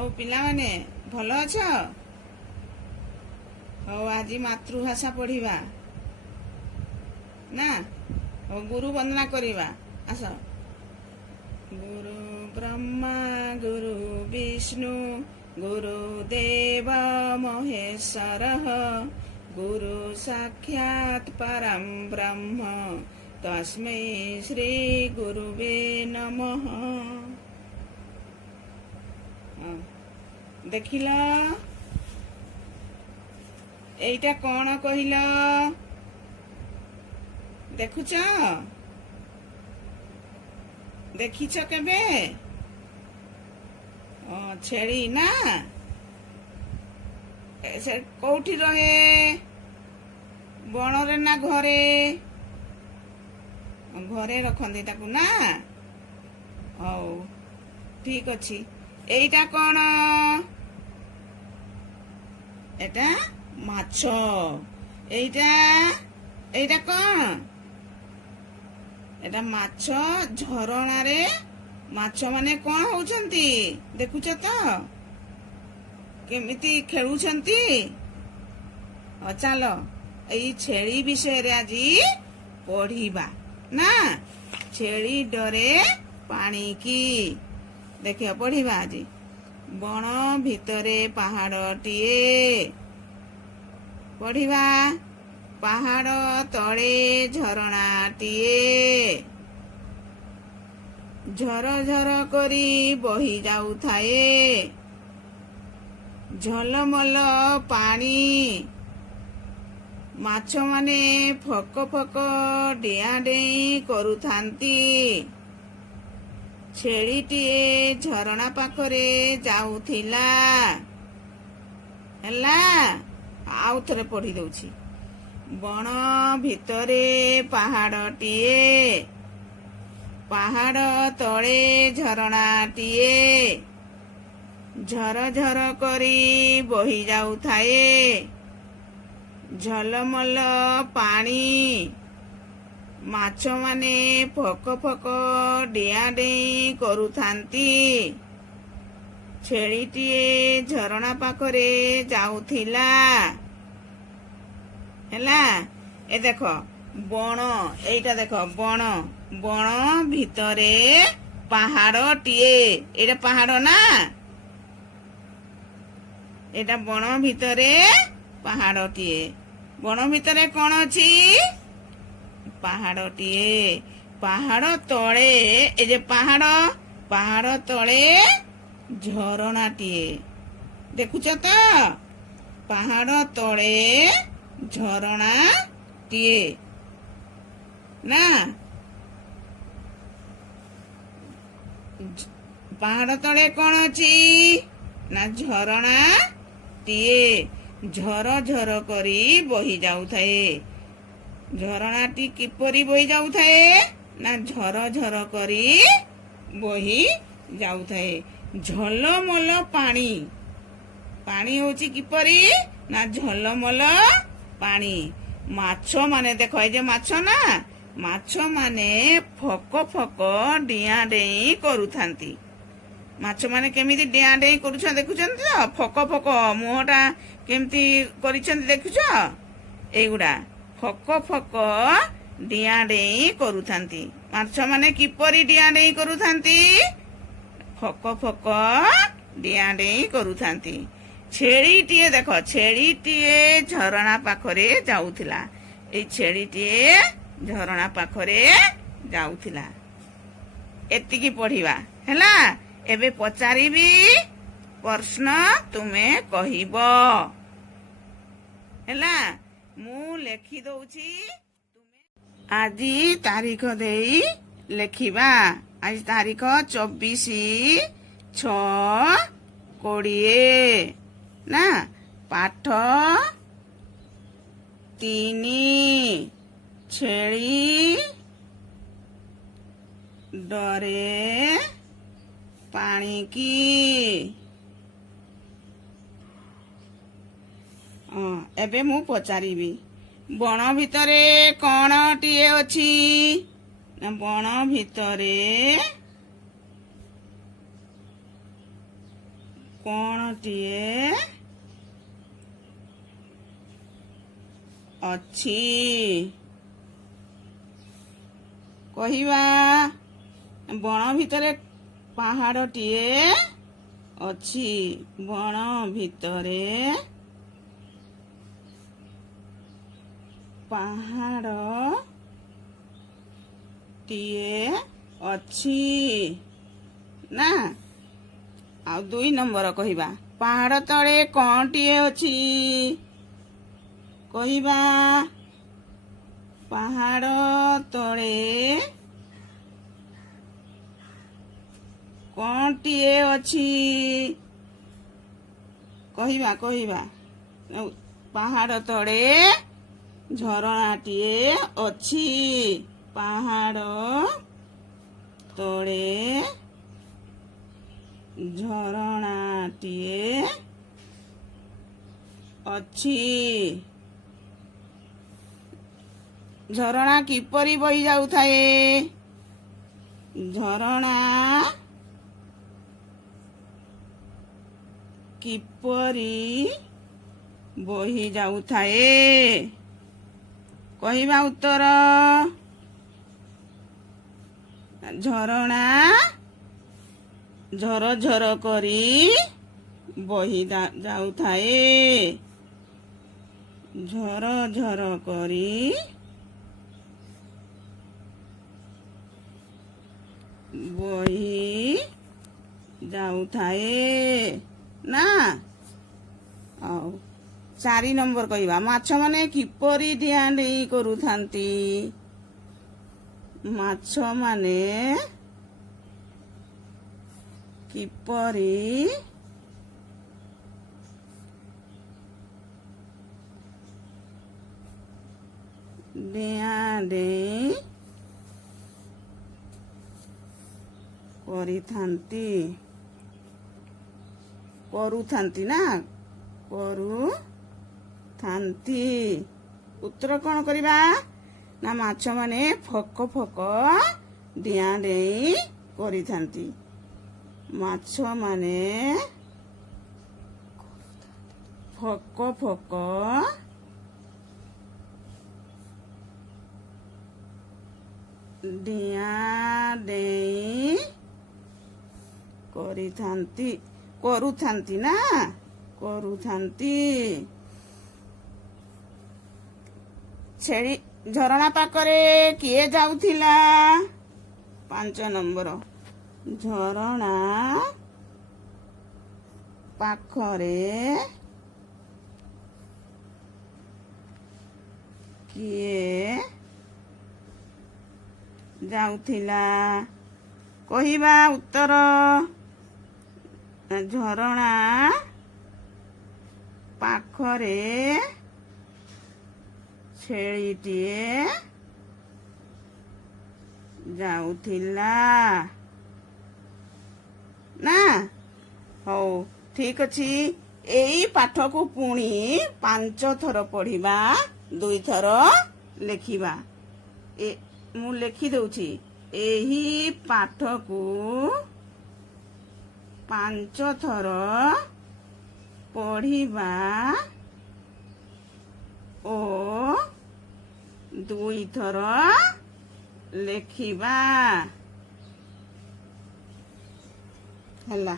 ହଉ ପିଲାମାନେ ଭଲ ଅଛ? ହଉ ଆଜି ମାତୃଭାଷା ପଢିବା ନା? ହଉ ଗୁରୁ ବନ୍ଦନା କରିବା। ଆସ। ଗୁରୁ ବ୍ରହ୍ମା ଗୁରୁ ବିଷ୍ଣୁ ଗୁରୁଦେବ ମହେଶ୍ୱରଃ ଗୁରୁ ସାକ୍ଷାତ୍ ପରଂ ବ୍ରହ୍ମ ତସ୍ମୈ ଶ୍ରୀ ଗୁରୁବେ ନମଃ। ଦେଖିଲ এইটা କଣ କହିଲ? ଦେଖୁଛ? ଦେଖିଛ କେବେ? ଛେଳି ନା? ସେ କୋଉଠି ରହେ? ବଣରେ ନା ଘରେ? ଘରେ ରଖନ୍ତି ତାକୁ ନା? ହଉ ଠିକ ଅଛି। এইটা କଣ? এটা ମାଛ। এইটা କଣ? এটা ମାଛ। ଝରଣାରେ ମାଛ ମାନେ କଣ ହଉଛନ୍ତି ଦେଖୁଛ ତ? କେମିତି ଖେଳୁଛନ୍ତି? ଚାଲ ଏଇ ଛେଳି ବିଷୟରେ ଆଜି ପଢିବା ନା? ଛେଳି ଡରେ ପାଣିକି। ଦେଖିବା ପଢିବା ଆଜି। ବଣ ଭିତରେ ପାହାଡଟିଏ। ପଢିବା। ପାହାଡ ତଳେ ଝରଣାଟିଏ। ଝର ଝର କରି ବହି ଯାଉଥାଏ। ଝଲମଲ ପାଣି। ମାଛମାନେ ଫକ ଫକ ଡିଆଁ ଡେଇଁ କରୁଥାନ୍ତି। ଛେଳିଟିଏ ଝରଣା ପାଖରେ ଯାଉଥିଲା। ହେଲା, ଆଉ ଥରେ ପଢି ଦଉଛି। ବଣ ଭିତରେ ପାହାଡଟିଏ। ପାହାଡ ତଳେ ଝରଣାଟିଏ। ଝର ଝର କରି ବହି ଯାଉଥାଏ। ଝଲମଲ ପାଣି। ମାଛମାନେ ଫକ ଫକ ଡିଆଁ ଡେଇଁ କରୁଥାନ୍ତି। ଛେଳିଟିଏ ଝରଣା ପାଖରେ ଯାଉଥିଲା। ହେଲା, ଏ ଦେଖ ବଣ। এইটা ଦେଖ ବଣ। ବଣ ଭିତରେ ପାହାଡଟିଏ। ଏଇଟା ପାହାଡ ନା? ଏଇଟା ବଣ ଭିତରେ ପାହାଡଟିଏ। ବଣ ଭିତରେ କଣ ଅଛି? ପାହାଡଟିଏ। ପାହାଡ ତଳେ ଏ ଯେ ପାହାଡ ତଳେ ଝରଣାଟିଏ। ଦେଖୁଛ ତ? ପାହାଡ ତଳେ ଝରଣାଟିଏ ନା? ପାହାଡ ତଳେ କଣ ଅଛି? ନା ଝରଣାଟିଏ। ଝର ଝର କରି ବହି ଯାଉଥାଏ। ଝରଣାଟି କିପରି ବହି ଯାଉଥାଏ? ନା ଝର ଝର କରି ବହି ଯାଉଥାଏ। ଝଲମଲ ପାଣି। ପାଣି ହଉଛି କିପରି? ନା ଝଲମଲ ପାଣି। ମାଛ ମାନେ ଦେଖ, ଏ ଯେ ମାଛ ନା? ମାଛ ମାନେ ଫକ ଫକ ଡିଆଁ ଡେଇଁ କରୁଥାନ୍ତି। ମାଛ ମାନେ କେମିତି ଡିଆଁ ଡେଇଁ କରୁଛନ୍ତି ଦେଖୁଛନ୍ତି ତ? ଫକ ଫକ ମୁହଁଟା କେମିତି କରିଛନ୍ତି ଦେଖୁଛ? ଏଇଗୁଡା ଫକ ଫକ ଡିଆଁ ଡେଇଁ କରୁଥାନ୍ତି। ମାଛ ମାନେ କିପରି ଡିଆଁ ଡେଇଁ କରୁଥାନ୍ତି? ଫକ ଫକ ଡିଆଁ ଡେଇଁ କରୁଥାନ୍ତି। ଛେଳିଟିଏ ଦେଖ, ଛେଳିଟିଏ ଝରଣା ପାଖରେ ଯାଉଥିଲା। ଏଇ ଛେଳିଟିଏ ଝରଣା ପାଖରେ ଯାଉଥିଲା। ଏତିକି ପଢିବା ହେଲା। ଏବେ ପଚାରିବି, ପ୍ରଶ୍ନ ତୁମେ କହିବ। ହେଲା, ମୁଁ ଲେଖି ଦଉଛି। ଆଜି ତାରିଖ ଦେଇ ଲେଖିବା। ଆଜି ତାରିଖ 24/6/20 ନା? ପାଠ 3। ଛେଳି ଡରେ ପାଣିକି। ଏବେ ମୁଁ ପଚାରିବି। ବଣ ଭିତରେ କଣଟିଏ ଅଛି? ନା ବଣ ଭିତରେ କ'ଣଟିଏ ଅଛି କହିବା ବଣ ଭିତରେ ପାହାଡ଼ଟିଏ ଅଛି ବଣ ଭିତରେ ପାହାଡ଼ଟିଏ ଅଛି ନା। ଆଉ 2 ନମ୍ବର କହିବା ପାହାଡ଼ ତଳେ କ'ଣଟିଏ ଅଛି କହିବା ପାହାଡ଼ ତଳେ କ'ଣଟିଏ ଅଛି କହିବା ପାହାଡ଼ ତଳେ ଝରଣାଟିଏ ଅଛି ପାହାଡ଼ ତଳେ ଝରଣାଟିଏ ଅଛି। ଝରଣା କିପରି ବହି ଯାଉଥାଏ ଝରଣା କିପରି ବହି ଯାଉଥାଏ କହିବା ଉତ୍ତର ଝରଣା ଝର ଝର କରି ବହି ଯାଉଥାଏ ଝର ଝର କରି ବହି ଯାଉଥାଏ ନା। ଆଉ 4 ନମ୍ବର କହିବା ମାଛମାନେ କିପରି ଡିଆଁ ଡେଇଁ କରୁଥାନ୍ତି ମାଛମାନେ କିପରି ଡିଆଁ ଡେଇଁ କରୁଥାନ୍ତି ନା କରୁଥାନ୍ତି। ଉତ୍ତର କ'ଣ କରିବା ନା ମାଛମାନେ ଫକ ଫକ ଡିଆଁ ଡେଇଁ କରିଥାନ୍ତି ମାଛମାନେ ଫକ ଫକ ଡିଆଁ ଡେଇଁ କରୁଥାନ୍ତି ନା କରୁଥାନ୍ତି। ଛେଳି ଝରଣା ପାଖରେ କିଏ ଯାଉଥିଲା 5 ନମ୍ବର ଝରଣା ପାଖରେ କିଏ ଯାଉଥିଲା କହିବା ଉତ୍ତର ଝରଣା ପାଖରେ ଛେଳିଟିଏ ଯାଉଥିଲା ନା। ହଉ ଠିକ ଅଛି ଏଇ ପାଠକୁ ପୁଣି 5 ଥର ପଢ଼ିବା 2 ଥର ଲେଖିବା ମୁଁ ଲେଖି ଦଉଛି ଏହି ପାଠକୁ 5 ଥର ପଢ଼ିବା ଓ 2 ଥର ଲେଖିବା ହେଲା।